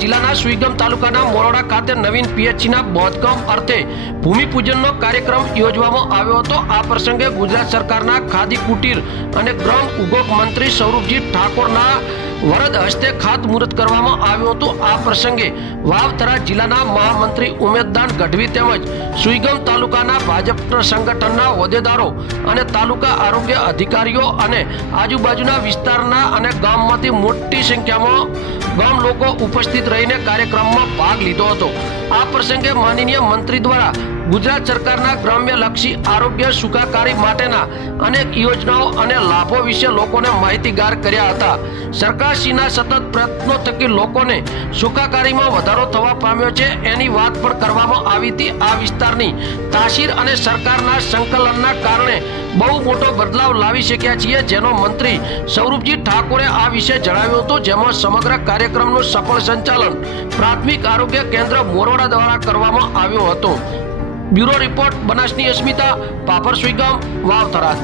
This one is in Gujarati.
જિલ્લાના સુઈગામ તાલુકાના મોરોડા ખાતે નવીન પીએચસીના બાંધકામ અર્થે ભૂમિપૂજનનો કાર્યક્રમ યોજવામાં આવ્યો હતો। આ પ્રસંગે ગુજરાત સરકારના ખાદી કુટીર અને ગ્રામ ઉદ્યોગ મંત્રી સૌરભજી ઠાકોરના વરદ હસ્તે ખાતમુહૂર્ત કરવામાં આવ્યું હતું। આ પ્રસંગે વાવથરા જિલ્લાના મહામંત્રી ઉમેદદાન ગઢવી તેમજ સુઈગામ તાલુકાના ભાજપ સંગઠનના હોદ્દેદારો અને તાલુકા આરોગ્ય અધિકારીઓ અને આજુબાજુના વિસ્તારના અને ગામમાંથી મોટી સંખ્યામાં ગામ લોકો ઉપસ્થિત રહીને કાર્યક્રમમાં ભાગ લીધો હતો। આ પ્રસંગે માનનીય મંત્રી દ્વારા ગુજરાત સરકારના ગ્રામ્યલક્ષી આરોગ્ય સુખાકારી માટેના અનેક યોજનાઓ અને લાભો વિશે લોકોને માહિતીગાર કર્યા હતા। સરકારશ્રીના સતત પ્રયત્નો થકી લોકોને સુખાકારીમાં વધારો થવા પામ્યો છે એની વાત પણ કરવામાં આવી હતી। આ વિસ્તારની તાસીર અને સરકારના સંકલનના કારણે બહુ મોટો બદલાવ લાવી શક્યા છીએ, જેનો મંત્રી સૌરભજી ઠાકોરે આ વિશે જણાવ્યું હતું, જેમાં સમગ્ર કાર્યક્રમનું સફળ સંચાલન પ્રાથમિક આરોગ્ય કેન્દ્ર મોરોડા દ્વારા કરવામાં આવ્યો હતો। બ્યુરો રિપોર્ટ બનાસની અસ્મિતા, પાપર સુઈગામ, વાવથરા।